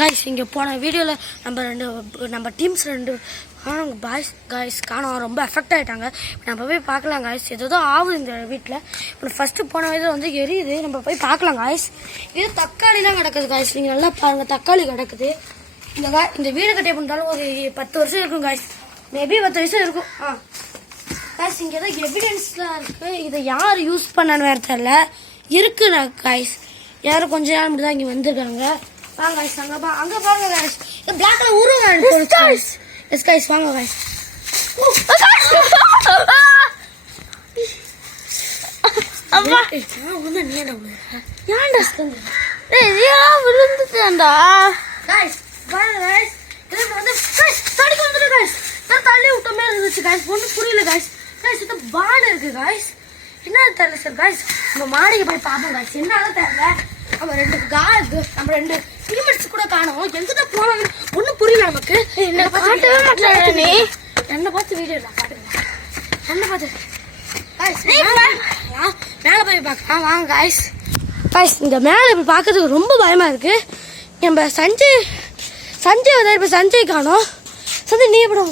Guys இங்கே போன வீடியோவில் நம்ம டீம்ஸ் ரெண்டு பாய்ஸ் கைஸ் காணோம், ரொம்ப எஃபெக்ட் ஆகிட்டாங்க. நம்ம போய் பார்க்கலாம் கைஸ். ஏதோ ஆகுது இந்த வீட்டில். இப்போ ஃபஸ்ட்டு போன இதில் வந்து எரியுது, நம்ம போய் பார்க்கலாம் கைஸ். இது தக்காளிலாம் கிடக்குது கைஸ், நீங்கள் நல்லா பாருங்கள், தக்காளி கிடக்குது. இந்த வீடு கட்டி பண்ணாலும் ஒரு 10 வருஷம் இருக்கும் கைஸ், மேபி 10 வருஷம் இருக்கும். கைஸ் இங்கே தான் எவிடன்ஸ்லாம் இருக்குது. இதை யார் யூஸ் பண்ணான்னு வேறு தெரியல இருக்குண்ணா கைஸ். யாரும் கொஞ்ச நேரம் மட்டும் தான் இங்கே வந்திருக்காங்க. வாங்க கைஸ், அங்கே பாருங்க கைஸ், இந்த பிளாக் கலர் உருவம் கைஸ். எஸ் கைஸ் வாங்க கைஸ். விழுந்துட்டேன்டா கைஸ் பாருங்க கைஸ். இது வந்து தடுக்க வந்துட்டு கைஸ், தள்ளி விட்ட மாதிரி இருந்துச்சு கைஸ். ஒன்றும் புரியல கைஸ். கைஸ் இது பாடு இருக்கு கைஸ், என்ன தெரியல சார் கைஸ். நம்ம மாடிக்கு போய் பார்ப்போம் கைஸ், என்னதான் தெரியல. நம்ம ரெண்டு டீமெட்ஸ் கூட காணோம், எங்கதான் போவாங்க ஒன்றும் புரியல நமக்கு. என்ன காட்டவே மாட்டேன் நீ. என்ன பார்த்து வீடியோ காட்டுங்க, என்ன பார்த்து மேலே போய் பார்க்கலாம் வாங்க கைஸ். கைஸ் இந்த மேலே போய் பார்க்கறதுக்கு ரொம்ப பயமா இருக்கு. நம்ம சஞ்சய் வந்தார், இப்போ சஞ்சய் காணோம். சஞ்சய் நீ எப்படி